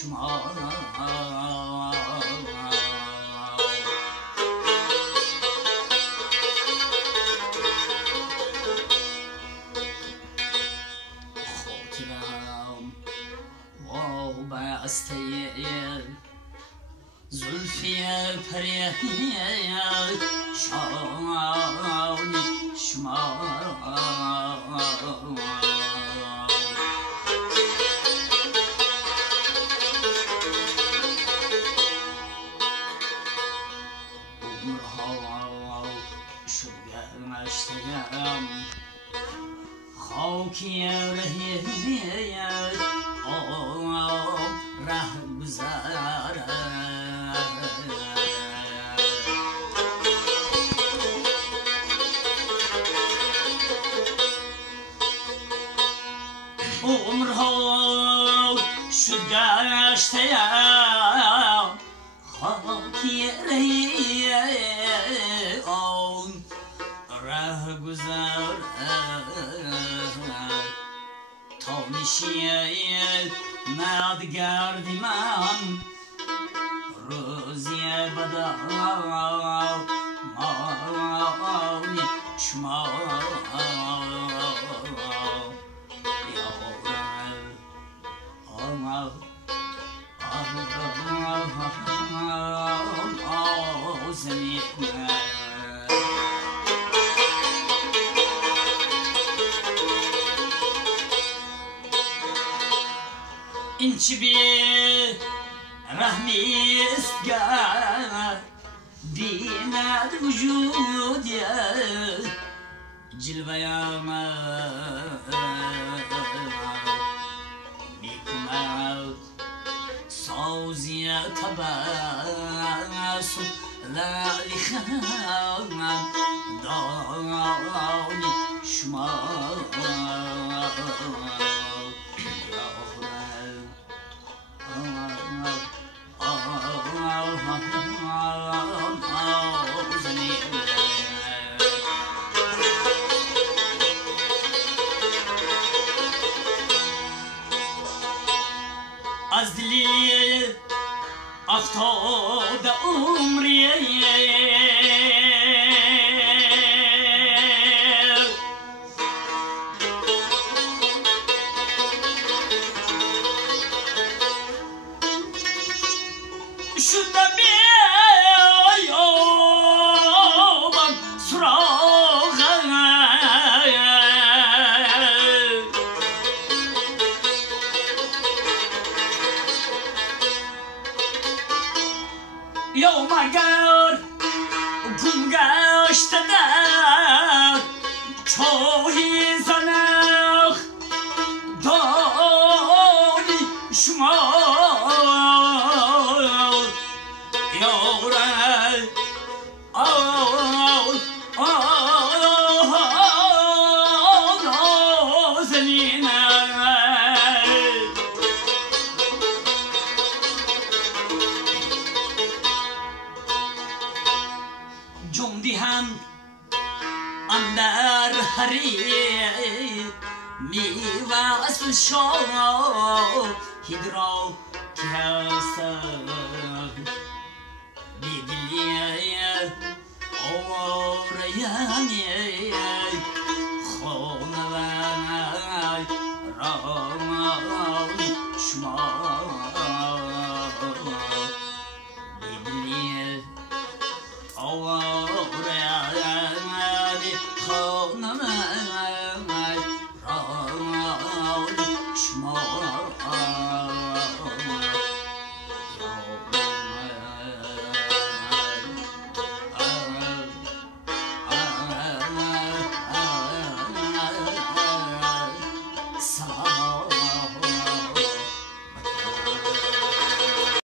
شما خاطرم وابسته زلفی پریشان شما عمرها شد گشتم خاکی رهی ره گذرد عمرها شد گشتم خاکی رهی ره گذرد تا میشید مدگردی من روزی بدمانی شما این چی بی رحمی استگر بیند وجودی جلویم میکند سازی تبسم لالی خانم دانی شما از دلی افتاده عمری شده بیابم سراغم یا مگر گم گشته در چاهی زنخ دانی شما جمدی هم اندر حریر میوصل شاهد را که هستند بیدلی آریانی خانوان را شما